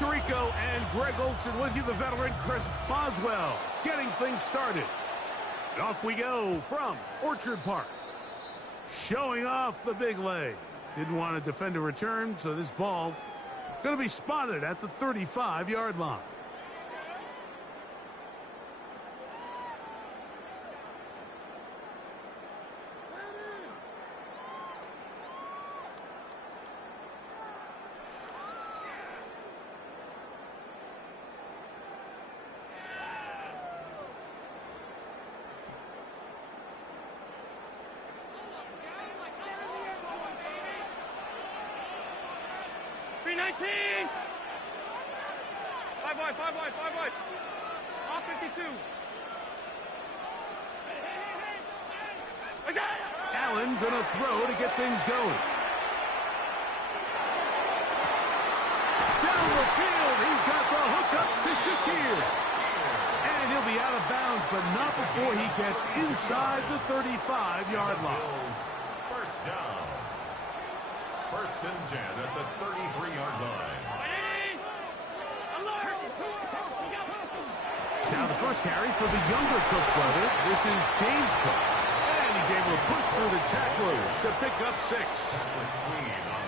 Tirico and Greg Olsen with you, the veteran Chris Boswell, getting things started. And off we go from Orchard Park. Showing off the big leg. Didn't want to defend a return, so this ball going to be spotted at the 35-yard line. Five wide. Off 52. Allen gonna throw to get things going. Down the field, he's got the hook up to Shakir. And he'll be out of bounds, but not before he gets inside the 35-yard line. First down. First and 10 at the 33-yard line. Now the first carry for the younger Cook brother. This is James Cook. And he's able to push through the tacklers to pick up 6.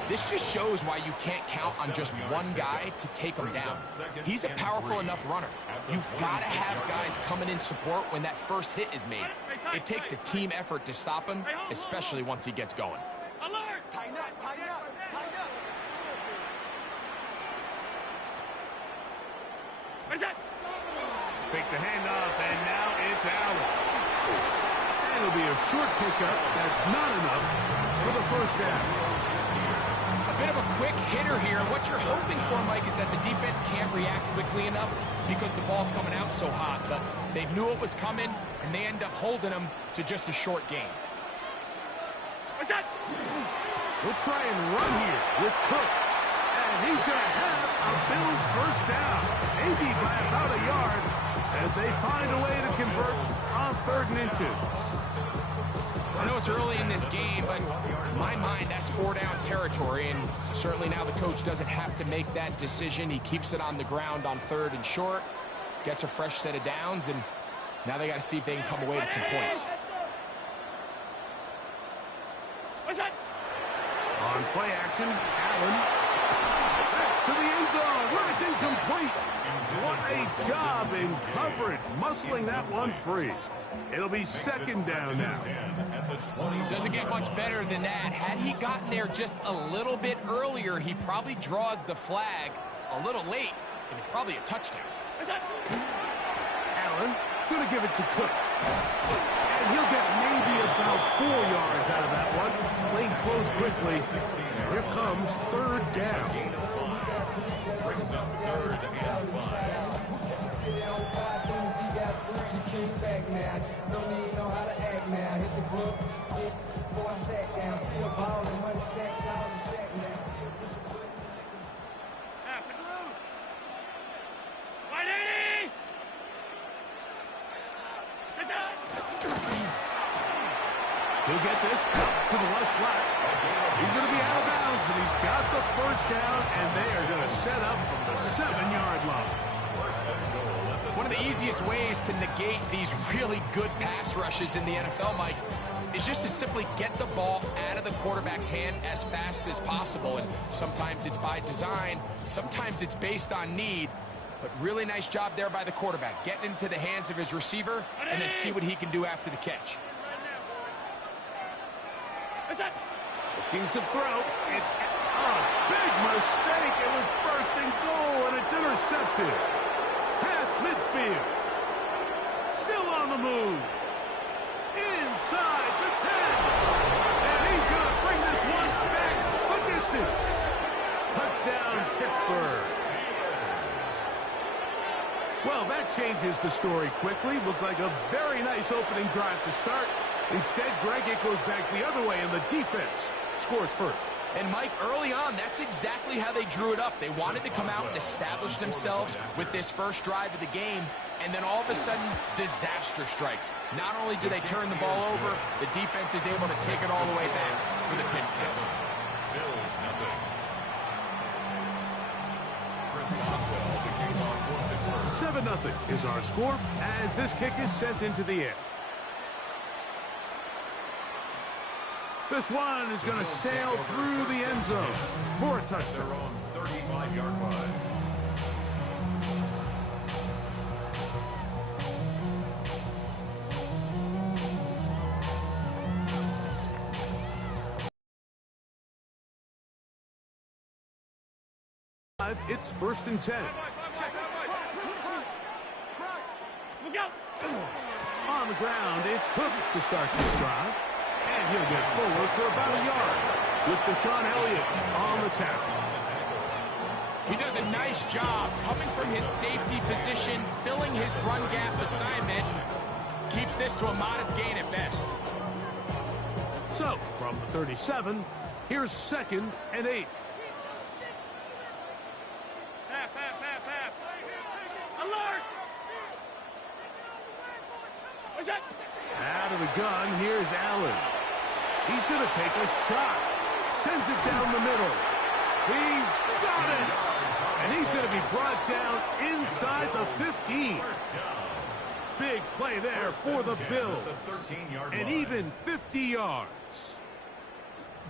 This just shows why you can't count on just one guy to take him down. He's a powerful enough runner. You've got to have guys coming in support when that first hit is made. It takes a team effort to stop him, especially once he gets going. Alert! Tighten up. Fake the handoff, and now it's Allen. And it'll be a short pickup. That's not enough for the first down. A bit of a quick hitter here. What you're hoping for, Mike, is that the defense can't react quickly enough because the ball's coming out so hot. But they knew it was coming, and they end up holding them to just a short gain. We'll try and run here with Cook. And he's going to have a Bills first down. Maybe by about a yard as they find a way to convert on 3rd and inches. I know it's early in this game, but in my mind, that's 4-down territory, and certainly now the coach doesn't have to make that decision. He keeps it on the ground on 3rd and short, gets a fresh set of downs, and now they got to see if they can come away with some points. On play action, Allen. That's to the end zone, where it's incomplete. What a job in coverage, muscling that one free. It'll be 2nd down now. Doesn't get much better than that. Had he gotten there just a little bit earlier, he probably draws the flag a little late, and it's probably a touchdown. Allen gonna give it to Cook. And he'll get maybe about 4 yards out of that one. Playing close quickly. Here comes 3rd down. Brings up 3rd and 5. He'll get this to the left flat. He's going to be out of bounds, but he's got the first down, and they are going to set up from the 7-yard line. One of the easiest ways to negate these really good pass rushes in the NFL, Mike, is just to simply get the ball out of the quarterback's hand as fast as possible. And sometimes it's by design, sometimes it's based on need. But really nice job there by the quarterback, getting into the hands of his receiver and then see what he can do after the catch. Looking to throw. It's a big mistake. It was 1st and goal, and it's intercepted. Past midfield. Still on the move. Inside the 10. And he's going to bring this one back the distance. Touchdown, Pittsburgh. Well, that changes the story quickly. Looked like a very nice opening drive to start. Instead, Greg, it goes back the other way, and the defense scores first. And, Mike, early on, that's exactly how they drew it up. They wanted to come out and establish themselves with this first drive of the game, and then all of a sudden, disaster strikes. Not only do they turn the ball over, the defense is able to take it all the way back for the pick six. Bills nothing. Chris Boswell to kick off for Pittsburgh. 7-0 is our score as this kick is sent into the air. This one is going to sail through the end zone for a touchdown. Their own 35-yard line. It's 1st and 10. Look out! On the ground, it's Cook to start this drive. And he'll get forward for about a yard with Deshaun Elliott on the tackle. He does a nice job coming from his safety position, filling his run gap assignment. Keeps this to a modest gain at best. So, from the 37, here's 2nd and 8. Half. Alert! What's that? Out of the gun, here's Allen. He's going to take a shot. Sends it down the middle. He's got it! And he's going to be brought down inside the 15. Big play there for the Bills. And even 50 yards.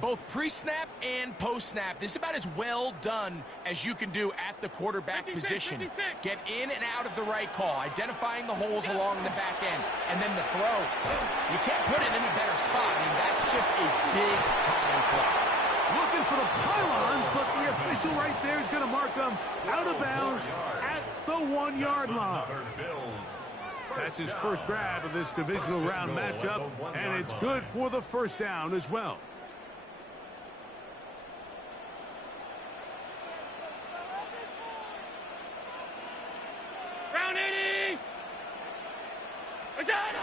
Both pre-snap and post-snap. This is about as well done as you can do at the quarterback 56, position. 56. Get in and out of the right call, identifying the holes along the back end, and then the throw. You can't put it in a better spot. I mean, that's just a big-time play. Looking for the pylon, but the official right there is going to mark him out of bounds at the 1-yard line. That's his first grab of this divisional round matchup, and it's good for the first down as well. Round 80! What's that?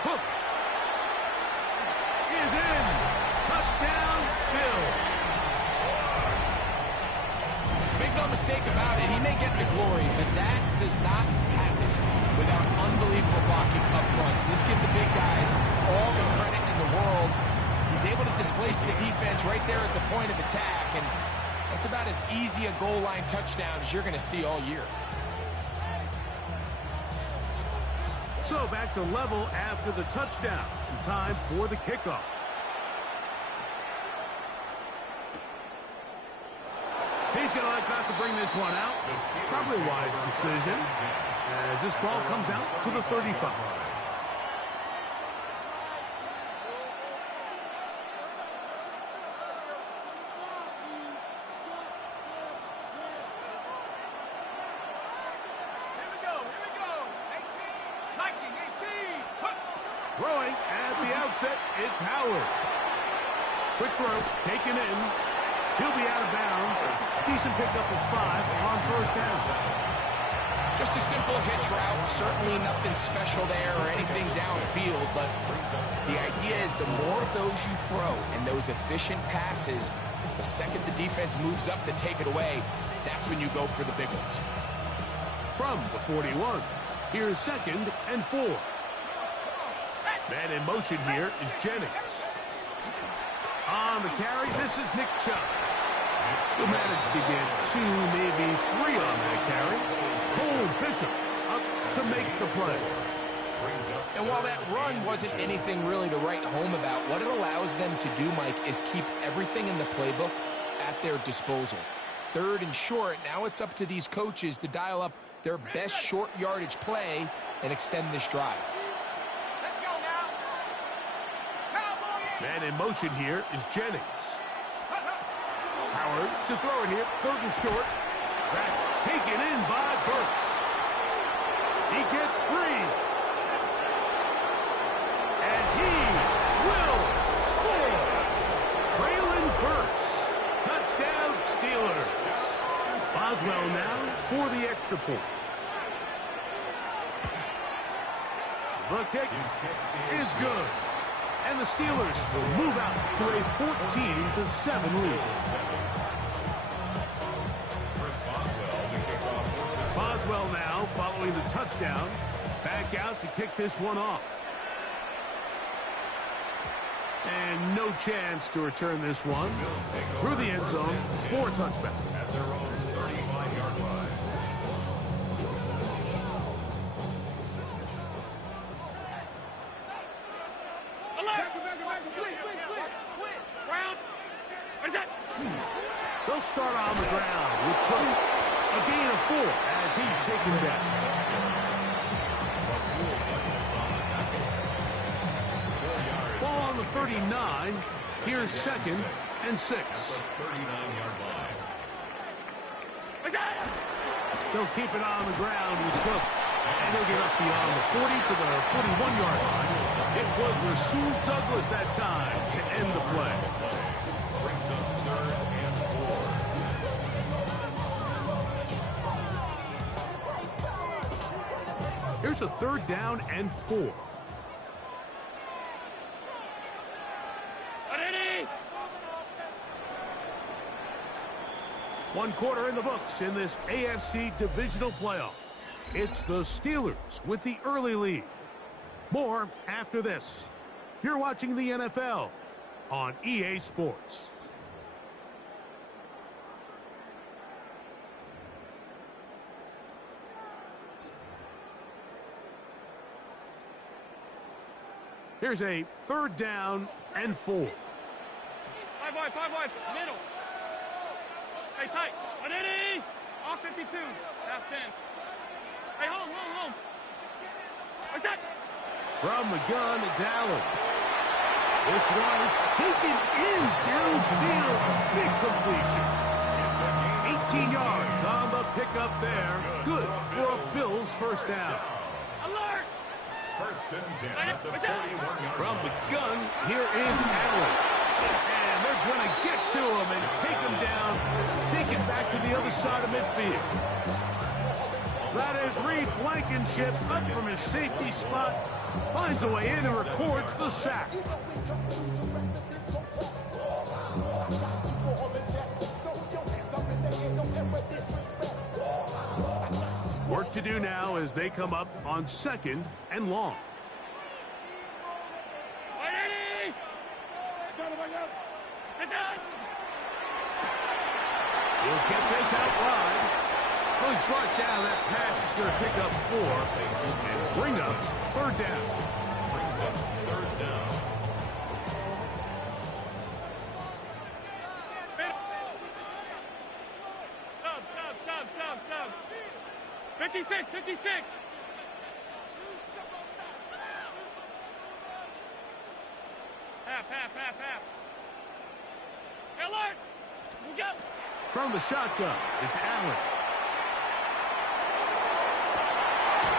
Hook is in. Touchdown, Bills. Make no mistake about it, he may get the glory, but that does not happen without unbelievable blocking up front. So let's give the big guys all the credit in the world. He's able to displace the defense right there at the point of attack, and that's about as easy a goal line touchdown as you're going to see all year. So back to level after the touchdown. And time for the kickoff. He's going to like not to bring this one out. Probably a wise decision as this ball comes out to the 35. Throwing at the outset, it's Howard. Quick throw, taken in. He'll be out of bounds. Decent pickup of 5 on first down. Just a simple hitch route. Certainly nothing special there or anything downfield, but the idea is the more of those you throw and those efficient passes, the second the defense moves up to take it away, that's when you go for the big ones. From the 41, here's 2nd and 4. Man in motion here is Jennings. On the carry, this is Nick Chubb. Who managed to get 2, maybe 3 on that carry. Cole Bishop up to make the play. And while that run wasn't anything really to write home about, what it allows them to do, Mike, is keep everything in the playbook at their disposal. 3rd and short, now it's up to these coaches to dial up their best short yardage play and extend this drive. Man in motion here is Jennings. Howard to throw it here, 3rd and short. That's taken in by Burks. He gets free. And he will score. Traylon Burks. Touchdown Steelers. Boswell now for the extra point. The kick is good. And the Steelers will move out to a 14-7 lead. Boswell now following the touchdown. Back out to kick this one off. And no chance to return this one through the end zone for a touchback. At their own 35-yard What's that? They'll start on the ground with Cook. A gain of 4 as he's taken down. Ball on the 39. Here's 2nd and 6. 39-yard line. What's that? They'll keep it on the ground with Cook. And they'll get up beyond the 40 to the 41-yard line. It was Rasul Douglas that time to end the play. Brings up 3rd and 4. Here's a 3rd down and 4. One quarter in the books in this AFC divisional playoff. It's the Steelers with the early lead. More after this. You're watching the NFL on EA Sports. Here's a 3rd down and 4. 5 wide, middle. Hey, tight. 180. Off 52. Half 10. Hey, home. What's that? From the gun, it's Allen. This one is taken in downfield. Big completion. 18 yards on the pickup there. Good for a Bills first down. Alert! 1st and 10 at the 41-yard From line. the gun, here is Allen. And they're going to get to him and take him down. Take it back to the other side of midfield. That is Reed Blankenship up from his safety spot. Finds a way in and records the sack. Work to do now as they come up on 2nd and long. 180. He'll get this out wide. Well, he's brought down. That pass is going to pick up 4 and bring up 3rd down. Brings up 3rd down. 56. Half. Alert! We'll go! From the shotgun, it's Allen.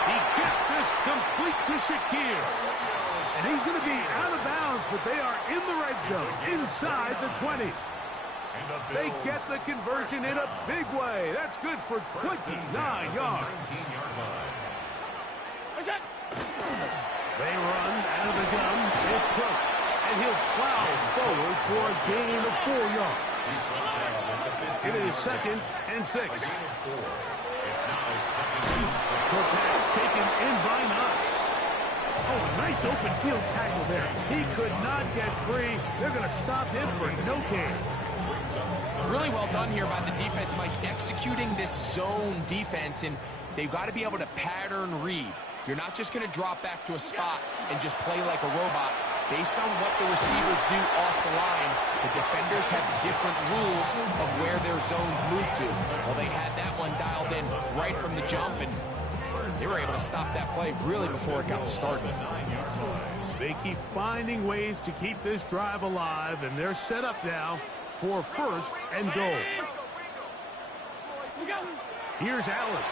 He gets this complete to Shakir. And he's going to be out of bounds, but they are in the red zone, inside the 20. They get the conversion in a big way. That's good for 29 yards. 19-yard line. What's that? They run out of the gun. It's Cook. And he'll plow forward for a gain of 4 yards. It is 2nd and 6. It's now 2nd and 6. Short pass taken in by Knox. Oh, a nice open field tackle there. He could not get free. They're going to stop him for no gain. Really well done here by the defense, Mike, executing this zone defense, and they've got to be able to pattern read. You're not just going to drop back to a spot and just play like a robot. Based on what the receivers do off the line, the defenders have different rules of where their zones move to. Well, they had that one dialed in right from the jump, and they were able to stop that play really before it got started. They keep finding ways to keep this drive alive, and they're set up now for 1st and goal. We'll go! Here's Allen.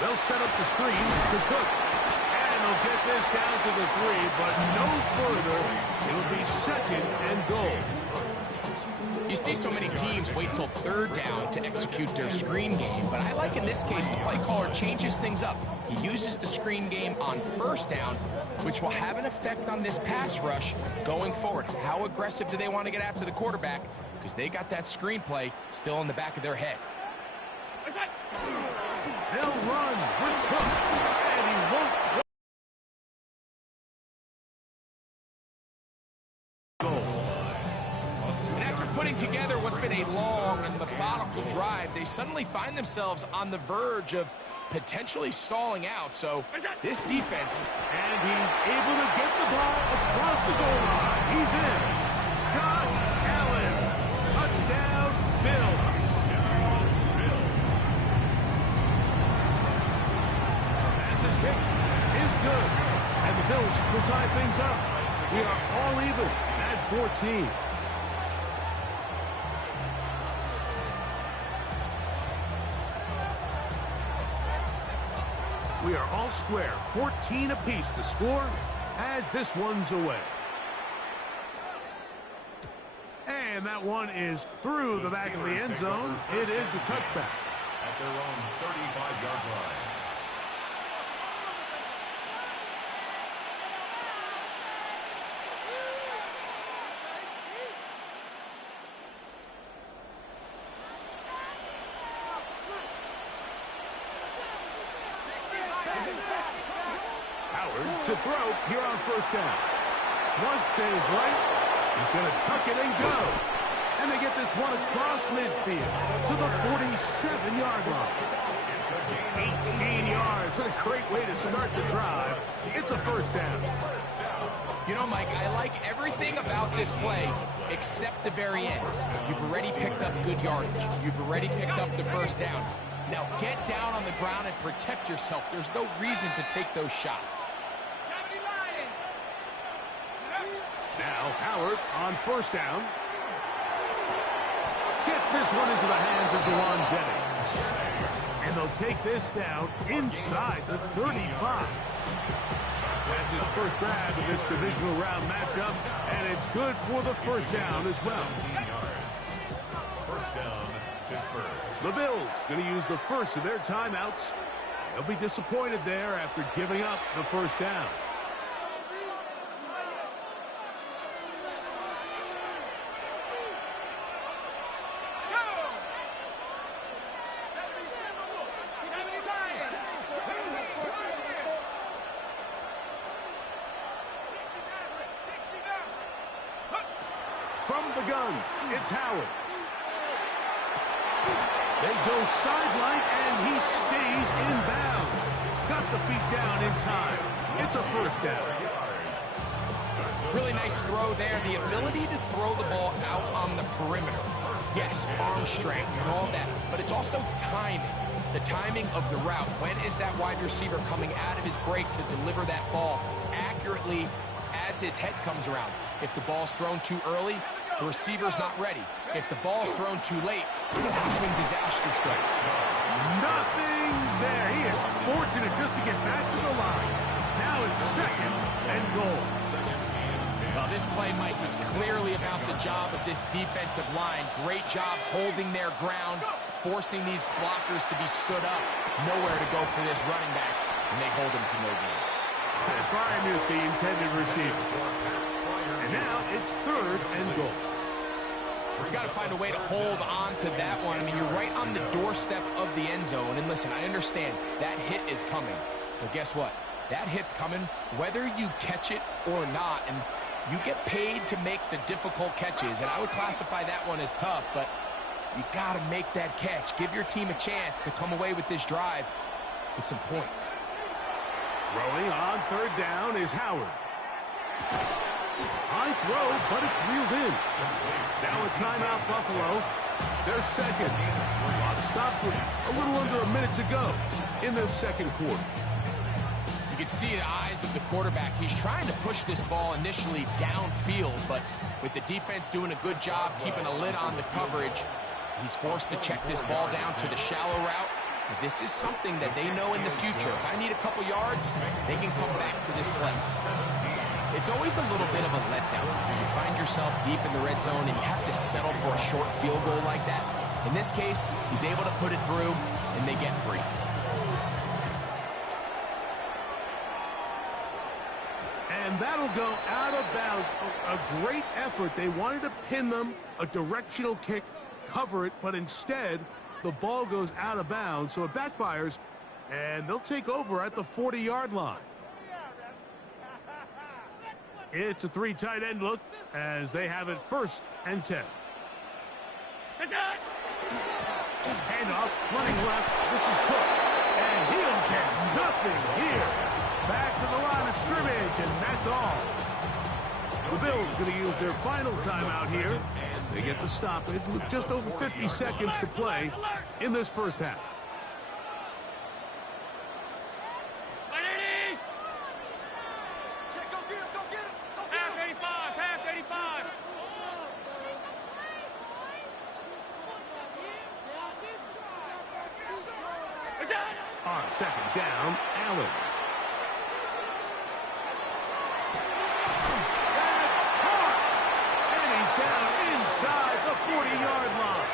They'll set up the screen to Cook. And they'll get this down to the 3, but no further. It'll be 2nd and goal. You see so many teams wait till 3rd down to execute their screen game, but I like in this case the play caller changes things up. He uses the screen game on 1st down, which will have an effect on this pass rush going forward. How aggressive do they want to get after the quarterback? Because they got that screenplay still in the back of their head. They'll run with Cook, and he won't goal. And after putting together what's been a long and methodical drive, they suddenly find themselves on the verge of potentially stalling out. So this defense, And he's able to get the ball across the goal line. He's in. Josh Allen. good. And the Bills will tie things up. We are all even at 14. We are all square, 14 apiece the score as this one's away. And that one is through the back of the end zone. It is a touchback. At their own 35-yard line. Howard to throw here on first down. Once to his right. He's going to tuck it and go. And they get this one across midfield to the 47-yard line. 18 yards. What a great way to start the drive. It's a first down. You know, Mike, I like everything about this play except the very end. You've already picked up good yardage. You've already picked up the first down. Now get down on the ground and protect yourself. There's no reason to take those shots. Now Howard on first down. Gets this one into the hands of Jawan Jennings. And they'll take this down inside the 35. That's his first grab of this divisional round matchup, and it's good for the first down as well. First down, Pittsburgh. The Bills going to use the first of their timeouts. They'll be disappointed there after giving up the first down. From the gun, it's Howard. They go sideline, and he stays in bounds. Got the feet down in time. It's a first down. Really nice throw there. The ability to throw the ball out on the perimeter. Yes, arm strength and all that, but it's also timing. The timing of the route. When is that wide receiver coming out of his break to deliver that ball accurately as his head comes around? If the ball's thrown too early, the receiver's not ready. If the ball's thrown too late, that's when disaster strikes. Nothing there. He is fortunate just to get back to the line. Now it's second and goal. Well, this play, Mike, was clearly about the job of this defensive line. Great job holding their ground, forcing these blockers to be stood up. Nowhere to go for this running back, and they hold him to no gain. And Freiermuth, the intended receiver. And now it's third and goal. He's got to find a way to hold on to that one. I mean, you're right on the doorstep of the end zone. And listen, I understand that hit is coming. But guess what? That hit's coming whether you catch it or not. And you get paid to make the difficult catches. And I would classify that one as tough, but you got to make that catch. Give your team a chance to come away with this drive with some points. Throwing on third down is Howard. High throw, but it's reeled in. Now a timeout, Buffalo. They're second. A lot of stops with a little under a minute to go in the second quarter. You can see the eyes of the quarterback. He's trying to push this ball initially downfield, but with the defense doing a good job keeping a lid on the coverage, he's forced to check this ball down to the shallow route. But this is something that they know in the future. If I need a couple yards, they can come back to this play. It's always a little bit of a letdown when you find yourself deep in the red zone and you have to settle for a short field goal like that. In this case, he's able to put it through, and they get free. And that'll go out of bounds. A great effort. They wanted to pin them, a directional kick, cover it, but instead, the ball goes out of bounds, so it backfires, and they'll take over at the 40-yard line. It's a three tight end look as they have it first and 10. Handoff, running left. This is Cook. And he'll get nothing here. Back to the line of scrimmage, and that's all. The Bills going to use their final timeout here. They get the stoppage with just over 50 seconds to play in this first half. second down, Allen. That's caught! And he's down inside the 40-yard line.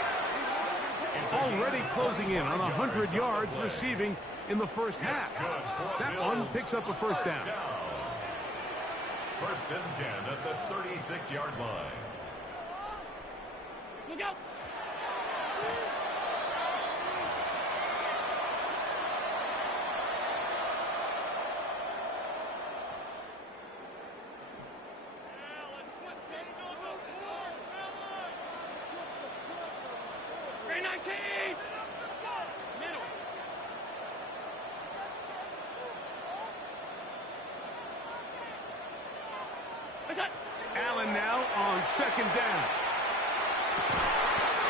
Already closing in on 100 yards receiving in the first half. That one picks up a first down. First and 10 at the 36-yard line. Look out! Allen now on second down.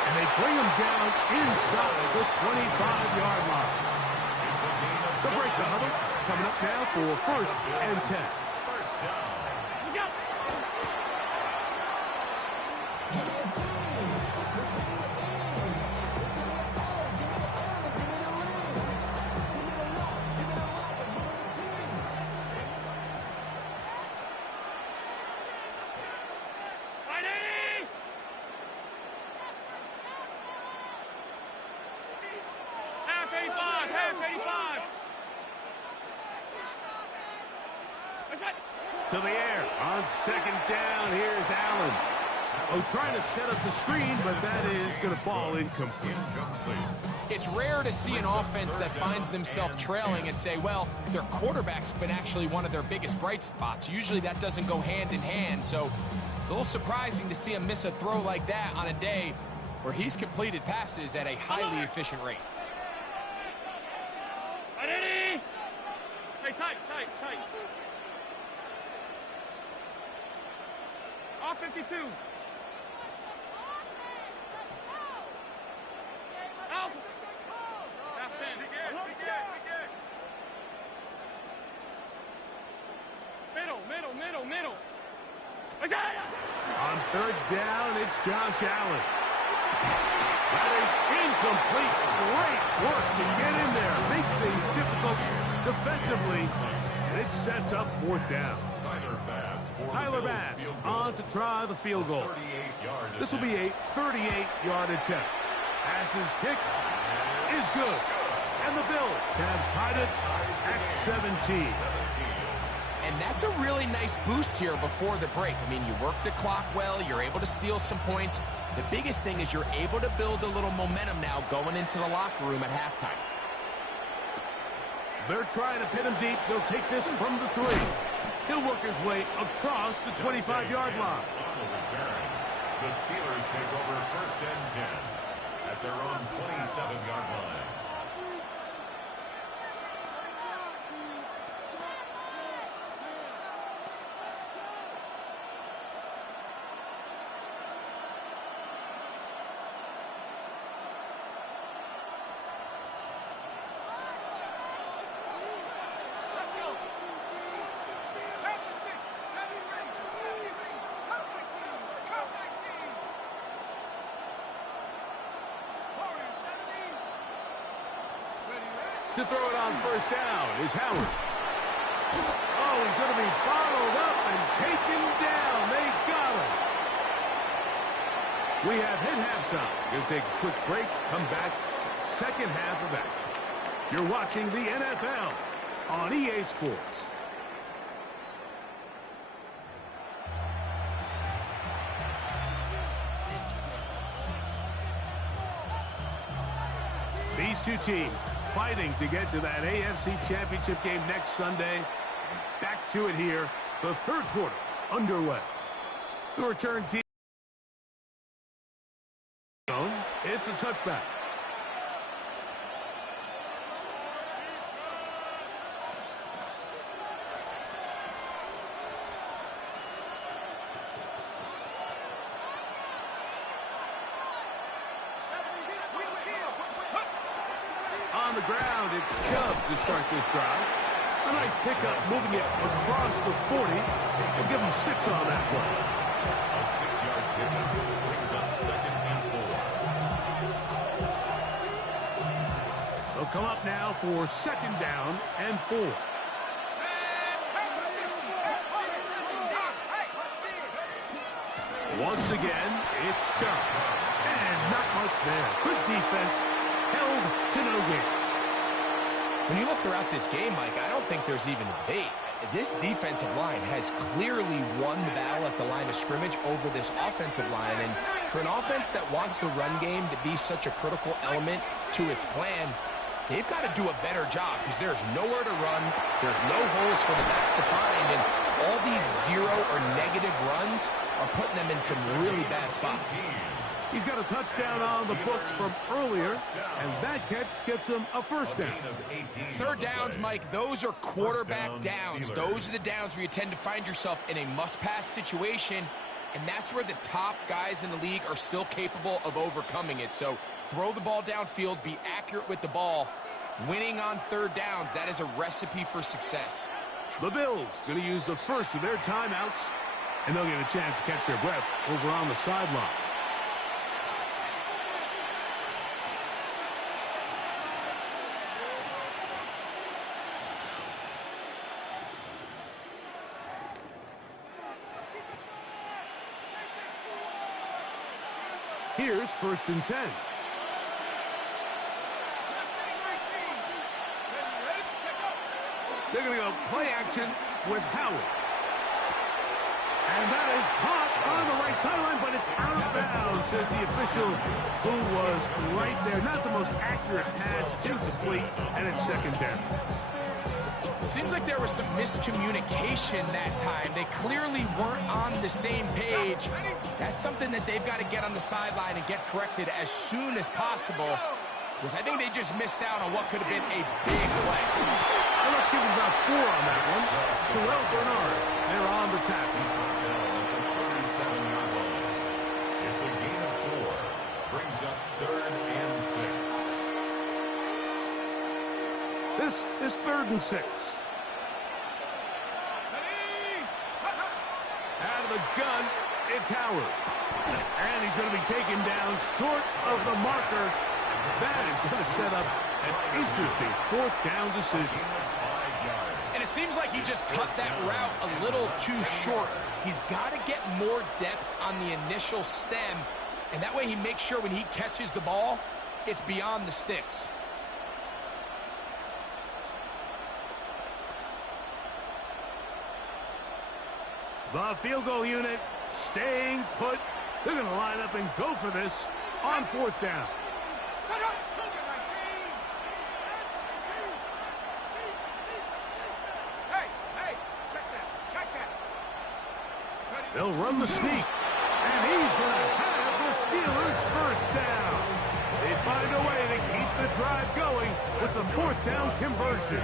And they bring him down inside the 25-yard line. The break, the huddle, coming up now for first and 10. First down. Look out! To the air on second down. Here's Allen. Oh, trying to set up the screen, but that is going to fall incomplete. It's rare to see an offense that finds themselves trailing and say, well, their quarterback's been actually one of their biggest bright spots. Usually that doesn't go hand in hand, so it's a little surprising to see him miss a throw like that on a day where he's completed passes at a highly efficient rate. Hey, tight. Off 52. Out. Half 10. Middle. On third down, it's Josh Allen. That is incomplete. Great work to get in there, make things difficult defensively, and it sets up fourth down. Tyler Bass on to try the field goal. This will be a 38-yard attempt. Pass's kick is good. And the Bills have tied it at 17. And that's a really nice boost here before the break. I mean, you work the clock well, you're able to steal some points. The biggest thing is you're able to build a little momentum now going into the locker room at halftime. They're trying to pin him deep. They'll take this from the 3. He'll work his way across the 25-yard line. The Steelers take over first and 10 at their own 27-yard line. To throw it on first down is Howard. Oh, he's going to be followed up and taken down. They got him. We have hit halftime. Going to take a quick break, come back, second half of action. You're watching the NFL on EA Sports. These two teams fighting to get to that AFC Championship game next Sunday. Back to it here. The third quarter underway. The return team. It's a touchback. On the ground, it's Chubb to start this drive. A nice pickup, moving it across the 40. We'll give him 6 on that one. A 6-yard pickup brings up second and 4. They'll come up now for second down and 4. Once again, it's Chubb. And not much there. Good defense. Held to no gain. When you look throughout this game, Mike, I don't think there's even a debate. This defensive line has clearly won the battle at the line of scrimmage over this offensive line. And for an offense that wants the run game to be such a critical element to its plan, they've got to do a better job because there's nowhere to run. There's no holes for the back to find. And all these zero or negative runs are putting them in some really bad spots. He's got a touchdown on the books from earlier, and that catch gets him a first down. Third downs, Mike, those are quarterback downs. Those are the downs where you tend to find yourself in a must-pass situation, and that's where the top guys in the league are still capable of overcoming it. So throw the ball downfield, be accurate with the ball. Winning on third downs, that is a recipe for success. The Bills going to use the first of their timeouts, and they'll get a chance to catch their breath over on the sideline. Here's first and 10. They're going to go play action with Howard. And that is caught on the right sideline, but it's out of bounds, says the official, who was right there. Not the most accurate pass, incomplete, and it's second down. Seems like there was some miscommunication that time. They clearly weren't on the same page. That's something that they've got to get on the sideline and get corrected as soon as possible, because I think they just missed out on what could have been a big play. Well, let's give him about 4 on that one. Terrell Bernard, they're on the tackle. It's a gain of 4. Brings up third and 6. This is third and 6. Out of the gun, it's Howard. And he's going to be taken down short of the marker. That is going to set up an interesting fourth down decision. And it seems like he just cut that route a little too short. He's got to get more depth on the initial stem, and that way he makes sure when he catches the ball, it's beyond the sticks. The field goal unit staying put. They're going to line up and go for this on fourth down. They'll run the sneak, and he's going to have the Steelers first down. They find a way to keep the drive going with the fourth down conversion.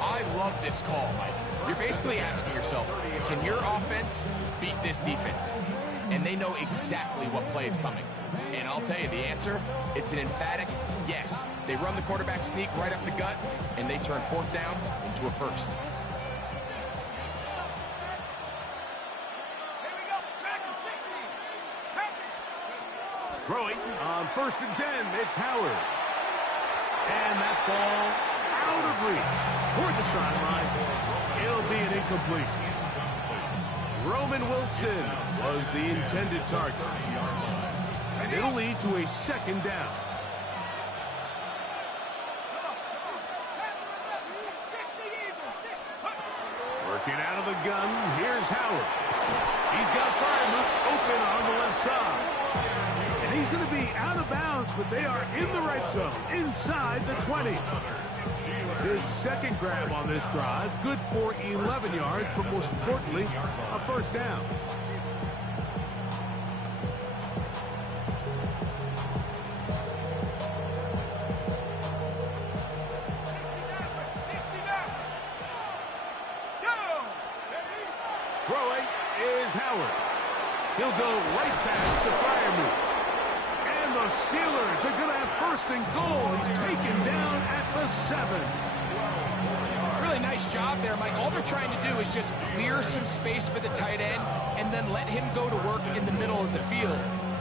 I love this call, Mike. You're basically asking yourself, can your offense beat this defense? And they know exactly what play is coming. And I'll tell you the answer, it's an emphatic yes. They run the quarterback sneak right up the gut, and they turn fourth down into a first. Throwing on first and 10, it's Howard. And that ball out of reach toward the sideline. It'll be an incompletion. Roman Wilson was the intended target. And it'll lead to a second down. Working out of the gun, here's Howard. He's got Freiermuth open on the left side. And he's going to be out of bounds, but they are in the right zone, inside the 20. His second grab on this drive, good for 11 yards, but most importantly, a first down. Throwing is Howard. He'll go right back to Freiermuth. And the Steelers are going to have first and goal. He's taken down at the 7. Really nice job there, Mike. All they're trying to do is just clear some space for the tight end and then let him go to work in the middle of the field.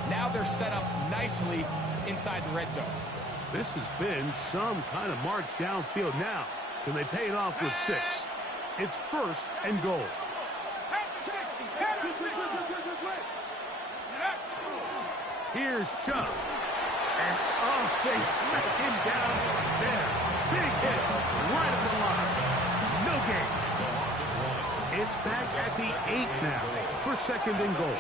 Now they're set up nicely inside the red zone. This has been some kind of march downfield now. Can they pay it off with 6? It's 1st and goal. Here's Chubb. And they smack him down there. Big hit right on the line. No gain. It's back at the 8 now for 2nd and goal.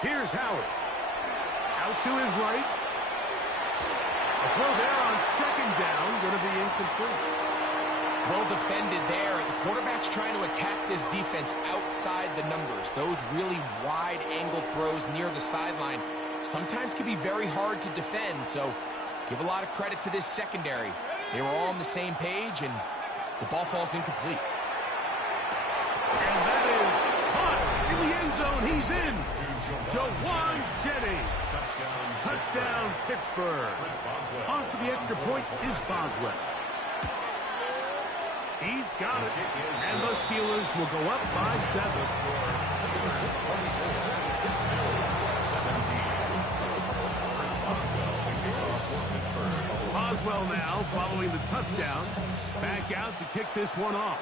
Here's Howard. Out to his right. A throw there on 2nd down. Going to be incomplete. Well defended there. The quarterback's trying to attack this defense outside the numbers. Those really wide angle throws near the sideline sometimes can be very hard to defend. So give a lot of credit to this secondary. They were all on the same page, and the ball falls incomplete. And that is caught in the end zone. He's in. Jawan Jennings. Touchdown, Pittsburgh. On for the extra point is Boswell. He's got it. And the Steelers will go up by 7. Boswell now following the touchdown. Back out to kick this one off.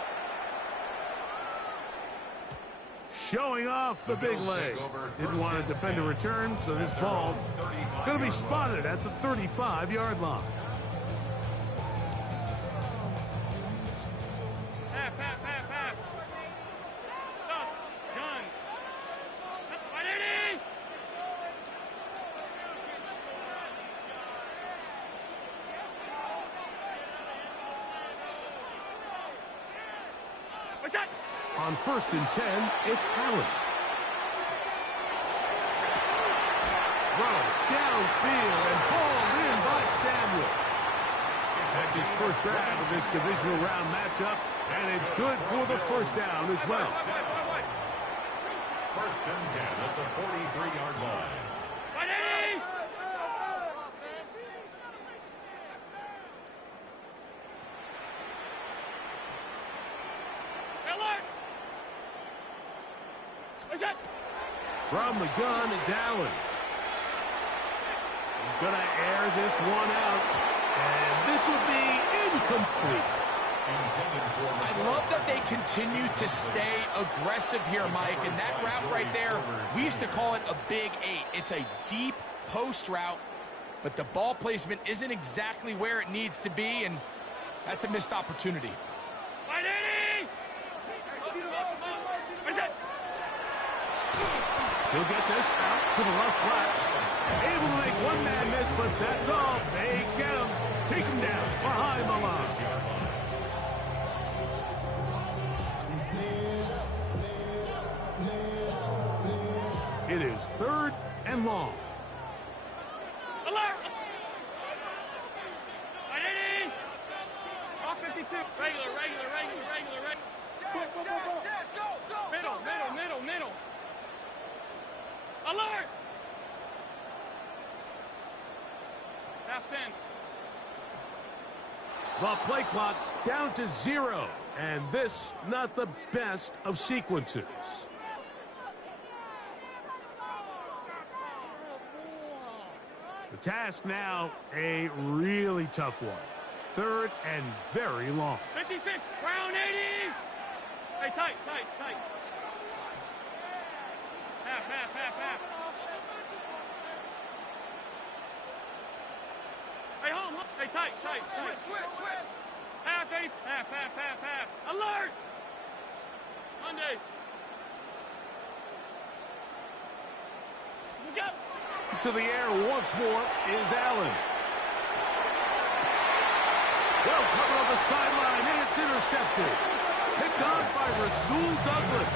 Showing off the big leg. Didn't want to defend a return, so this ball going to be spotted at the 35-yard line. Half. Done. What's that? On 1st and 10, it's Allen. Throw downfield and hauled in by Samuel. That's his first grab of this divisional round matchup, and it's good for the first down as well. 1st and 10 at the 43-yard line. From the gun, it's Allen. He's going to air this one out, and this will be incomplete. I love that they continue to stay aggressive here, Mike, and that route right there, we used to call it a big 8. It's a deep post route, but the ball placement isn't exactly where it needs to be, and that's a missed opportunity. He'll get this out to the left flat. Able to make one man miss, but that's all. They get him. Take him down behind the line. It is 3rd and long. Alert! Identity! Off 52. Regular. Middle. Alert! Half 10. The play clock down to 0. And this, not the best of sequences. The task now, a really tough one. 3rd and very long. 56. Brown 80. Hey, tight. Half. Hey, home. Hey, tight. Switch. Half 8. Half. Alert! Monday. We go. To the air once more is Allen. Well covered on the sideline, and it's intercepted. Picked on by Rasul Douglas.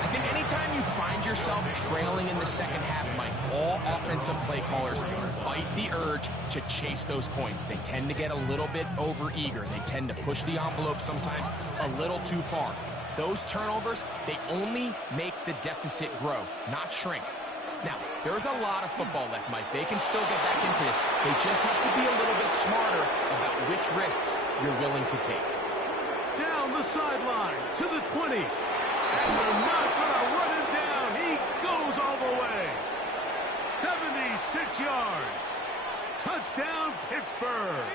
I think anytime you find yourself trailing in the second half, Mike, all offensive play callers fight the urge to chase those points. They tend to get a little bit over-eager. They tend to push the envelope sometimes a little too far. Those turnovers, they only make the deficit grow, not shrink. Now, there's a lot of football left, Mike. They can still get back into this. They just have to be a little bit smarter about which risks you're willing to take. Down the sideline to the 20. And they're not going to run him down. He goes all the way. 76 yards. Touchdown, Pittsburgh.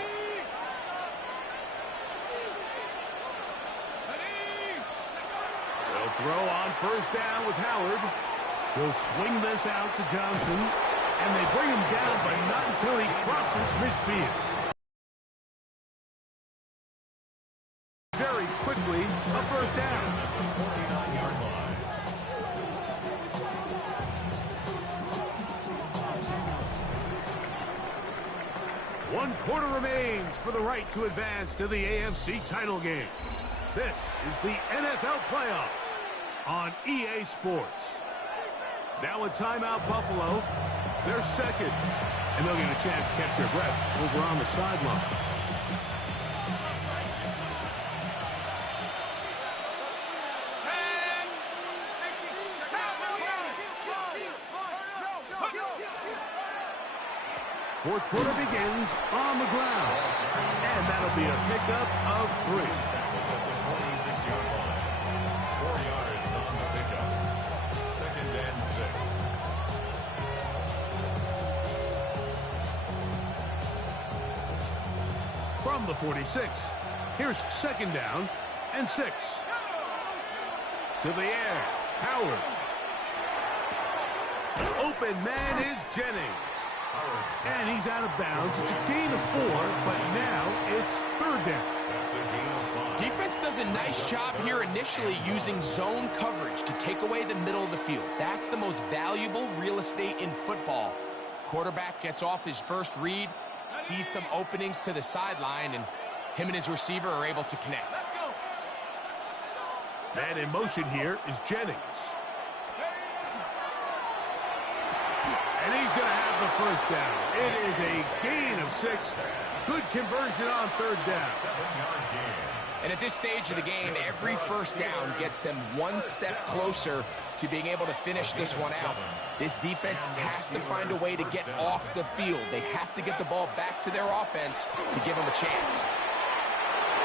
They'll throw on first down with Howard. He'll swing this out to Johnson. And they bring him down, but not until he crosses midfield. Very quickly, a first down. 49-yard line. One quarter remains for the right to advance to the AFC title game. This is the NFL playoffs on EA Sports. Now a timeout, Buffalo. They're second, and they'll get a chance to catch their breath over on the sideline. Fourth quarter begins on the ground, and that'll be a pickup of 3. 26-yard line. 4 yards on the pickup. 2nd and 6. From the 46, here's 2nd down and 6. To the air, Howard. The open man is Jennings. And he's out of bounds. It's a gain of 4, but now it's 3rd down. That's a gain of 5. Defense does a nice job here initially using zone coverage to take away the middle of the field. That's the most valuable real estate in football. Quarterback gets off his first read, sees some openings to the sideline, and him and his receiver are able to connect. Man in motion here is Jennings. And he's going to have the first down. It is a gain of 6. Good conversion on 3rd down. 7-yard gain. And at this stage of the game, every first down gets them one step closer to being able to finish this one out. This defense has to find a way to get off the field. They have to get the ball back to their offense to give them a chance.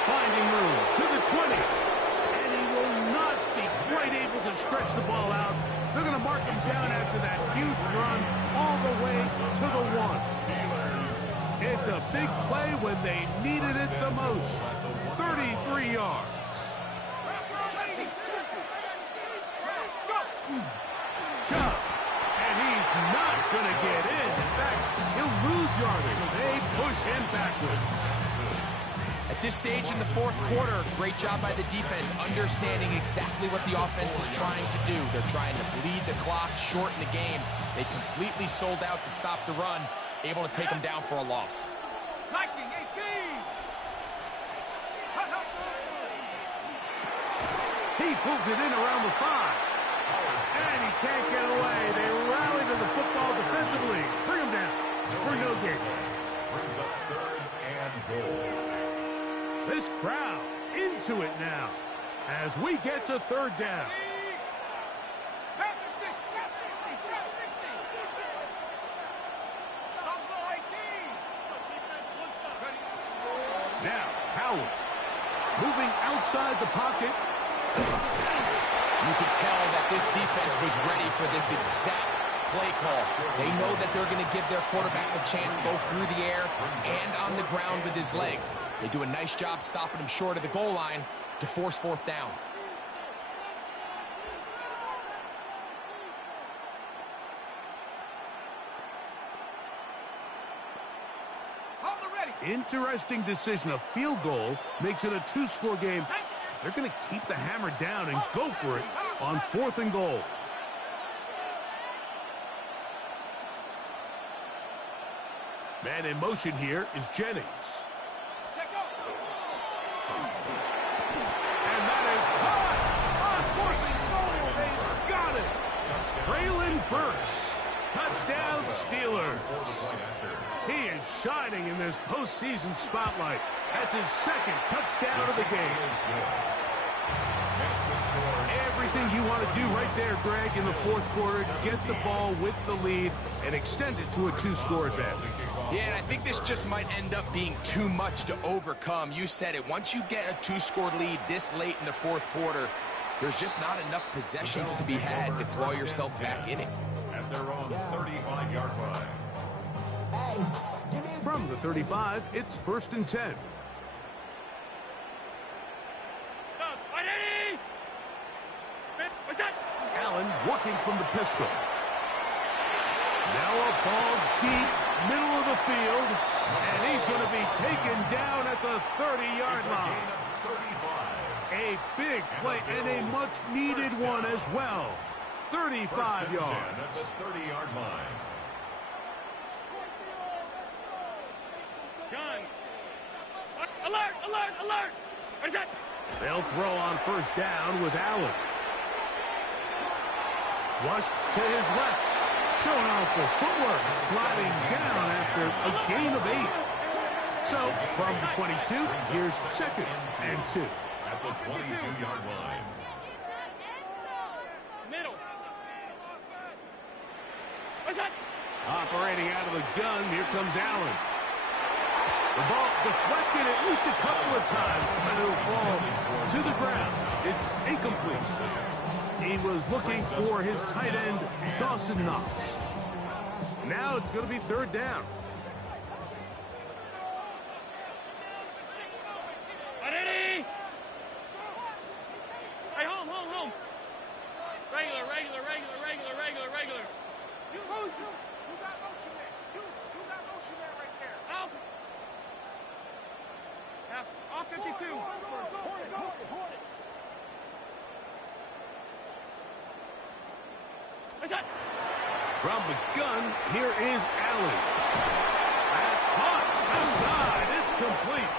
Finding room to the 20. And he will not be quite able to stretch the ball out. They're going to mark him down after that huge run all the way to the 1. It's a big play when they needed it the most. 33 yards. Chubb. And he's not going to get in. In fact, he'll lose yardage. They push him backwards. At this stage in the fourth quarter, great job by the defense, understanding exactly what the offense is trying to do. They're trying to bleed the clock, shorten the game. They completely sold out to stop the run, able to take them down for a loss. Viking 18. He pulls it in around the 5. And he can't get away. They rally to the football defensively. Bring him down for no gain. Brings up 3rd and goal. This crowd into it now as we get to 3rd down. Now, Howard moving outside the pocket. You could tell that this defense was ready for this exact play call. They know that they're going to give their quarterback a chance both through the air and on the ground with his legs. They do a nice job stopping him short of the goal line to force 4th down. Interesting decision. A field goal makes it a 2-score game. They're going to keep the hammer down and go for it on 4th and goal. Man in motion here is Jennings. And that is caught on 4th and goal. They've got it. Traylon Burks. Touchdown, Steelers. He is shining in this postseason spotlight. That's his 2nd touchdown of the game. Everything you want to do right there, Greg, in the 4th quarter. Get the ball with the lead and extend it to a 2-score advantage. Yeah, and I think this just might end up being too much to overcome. You said it. Once you get a 2-score lead this late in the 4th quarter, there's just not enough possessions to be had to claw yourself back in it. At their own 35-yard line. From the 35, it's 1st and 10. Allen working from the pistol. Now a ball deep, middle of the field, and he's going to be taken down at the 30-yard line. A big play and a much-needed one as well. 35 yards. At the 30-yard line. Gun. Alert, alert, alert. What is that? They'll throw on 1st down with Allen. Flushed to his left. Showing off the footwork. Sliding down after a gain of 8. So, from the 22, here's 2nd and 2. At the 22-yard line. Middle. What's that? Operating out of the gun, here comes Allen. The ball deflected at least a couple of times, but it'll fall to the ground. It's incomplete. He was looking for his tight end, Dawson Knox. Now it's going to be 3rd down. Ready? Hey, home. Regular. You got motion there. You got motion there right there. Out. Half. Off 52. What's that? From the gun, here is Allen. That's caught outside. It's complete.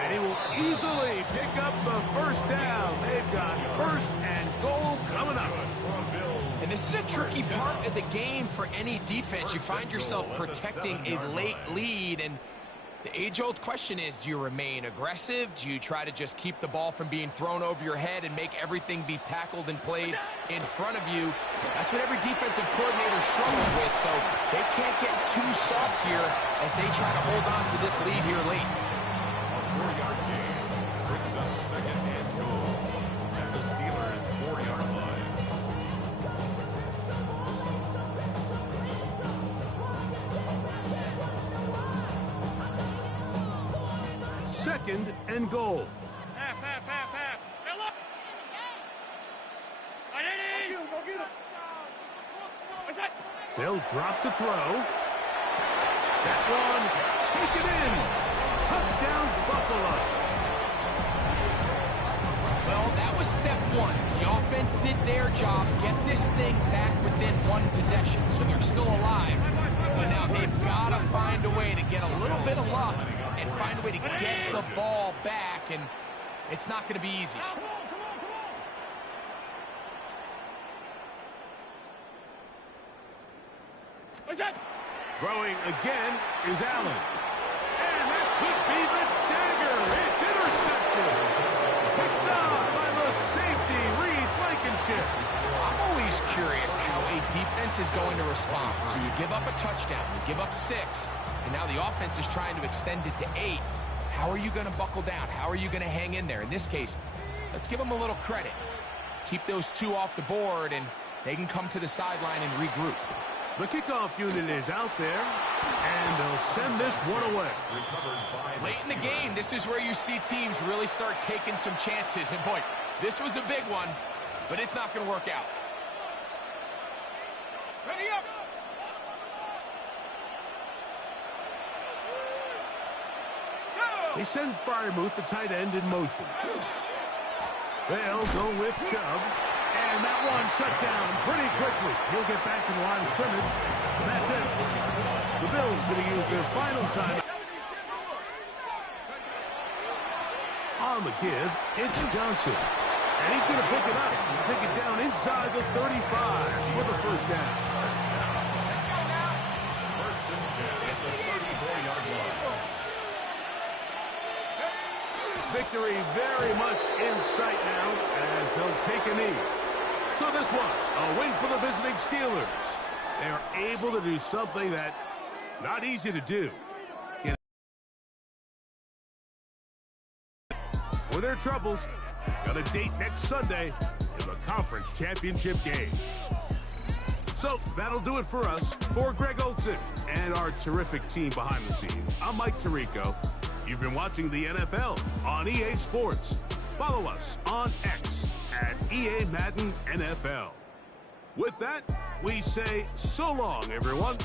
And he will easily pick up the 1st down. They've got 1st and goal coming up. And this is a tricky part of the game for any defense. You find yourself protecting a late lead, and the age-old question is, do you remain aggressive? Do you try to just keep the ball from being thrown over your head and make everything be tackled and played in front of you? That's what every defensive coordinator struggles with, so they can't get too soft here as they try to hold on to this lead here late. A 4-yard gain brings up 2nd and goal at the Steelers' 4-yard line. 2nd and goal. Half. Hey, look. Ready? Go get him. What's that? They'll drop to throw. That's one. Take it in. Touchdown, Buffalo. Well, that was step 1. The offense did their job, get this thing back within 1 possession, so they're still alive. But now they've got to find a way to get a little bit of luck and find a way to get the ball back, and it's not going to be easy. What's that? Throwing again is Allen. And that could be the dagger. It's intercepted. Picked off by the safety, Reed Blankenship. I'm always curious how a defense is going to respond. So you give up a touchdown, you give up 6, and now the offense is trying to extend it to 8. How are you going to buckle down? How are you going to hang in there? In this case, let's give them a little credit. Keep those 2 off the board, and they can come to the sideline and regroup. The kickoff unit is out there, and they'll send this one away. Late in the game, this is where you see teams really start taking some chances. And boy, this was a big one, but it's not going to work out. Ready up. They send Freiermuth, the tight end, in motion. They'll go with Chubb. And that one shut down pretty quickly. He'll get back to the line of scrimmage. And that's it. The Bills going to use their final time. On the give, it's Johnson. And he's going to pick it up and take it down inside the 35 for the 1st down. First and 10 at the 34-yard line. Victory very much in sight now as they'll take a knee. So this one, a win for the visiting Steelers. They are able to do something that's not easy to do. For their troubles, got a date next Sunday the conference championship game. So that'll do it for us. For Greg Olsen and our terrific team behind the scenes, I'm Mike Tirico. You've been watching the NFL on EA Sports. Follow us on X at EA Madden NFL. With that, we say so long, everyone.